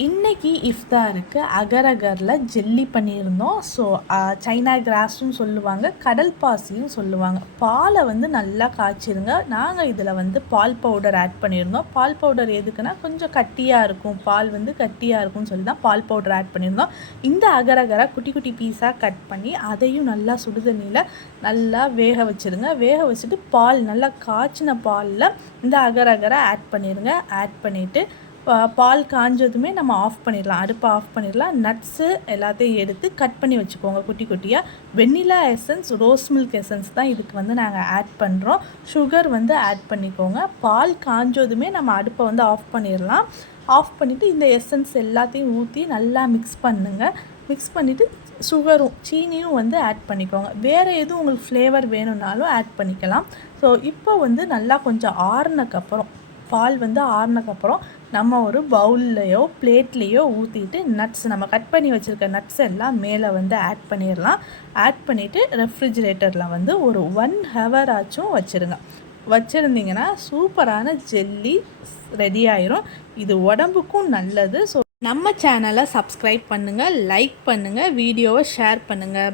இன்னைக்கு இஃப்தாருக்கு அகரகரில் ஜெல்லி பண்ணியிருந்தோம். So China கிராஸ்ன்னு சொல்லுவாங்க, கடல் பாசியும் சொல்லுவாங்க. பாலை வந்து நல்லா காய்ச்சிருங்க. நாங்கள் இதில் வந்து பால் பவுடர் ஆட் பண்ணியிருந்தோம். பால் பவுடர் எதுக்குன்னா கொஞ்சம் கட்டியாக இருக்கும், பால் வந்து கட்டியாக இருக்கும்னு சொல்லி தான் பால் பவுடர் ஆட் பண்ணியிருந்தோம். இந்த அகரகரை குட்டி குட்டி பீஸாக கட் பண்ணி அதையும் நல்லா சுடுதண்ணியில் நல்லா வேக வச்சுருங்க. வேக வச்சுட்டு பால் நல்லா காய்ச்சின பாலில் இந்த அகரகரை ஆட் பண்ணிடுங்க. ஆட் பண்ணிவிட்டு பால் காஞ்சதுமே நம்ம ஆஃப் பண்ணிடலாம், அடுப்பை ஆஃப் பண்ணிடலாம். நட்ஸு எல்லாத்தையும் எடுத்து கட் பண்ணி வச்சுக்கோங்க குட்டி குட்டியாக. Vanilla essence, rose milk essence தான் இதுக்கு வந்து நாங்கள் ஆட் பண்ணுறோம். சுகர் வந்து ஆட் பண்ணிக்கோங்க. பால் காஞ்சதுமே நம்ம அடுப்பை வந்து ஆஃப் பண்ணிடலாம். ஆஃப் பண்ணிவிட்டு இந்த எசன்ஸ் எல்லாத்தையும் ஊற்றி நல்லா மிக்ஸ் பண்ணுங்கள். மிக்ஸ் பண்ணிவிட்டு சுகரும் சீனியும் வந்து ஆட் பண்ணிக்கோங்க. வேறு எதுவும் உங்களுக்கு ஃப்ளேவர் வேணும்னாலும் ஆட் பண்ணிக்கலாம். ஸோ இப்போ வந்து நல்லா கொஞ்சம் ஆறுனக்கப்புறம், பால் வந்து ஆறுனக்கப்புறம் நம்ம ஒரு பவுல்லையோ பிளேட்லேயோ ஊற்றிட்டு நட்ஸ், நம்ம கட் பண்ணி வச்சுருக்க நட்ஸ் எல்லாம் மேலே வந்து ஆட் பண்ணிடலாம். ஆட் பண்ணிவிட்டு ரெஃப்ரிஜிரேட்டரில் வந்து ஒரு 1 ஹவர் ஆச்சும் வச்சுருங்க. வச்சுருந்தீங்கன்னா சூப்பரான ஜெல்லி ரெடி ஆயிரும். இது உடம்புக்கும் நல்லது. ஸோ நம்ம சேனலை சப்ஸ்கிரைப் பண்ணுங்கள், லைக் பண்ணுங்கள், வீடியோவை ஷேர் பண்ணுங்கள்.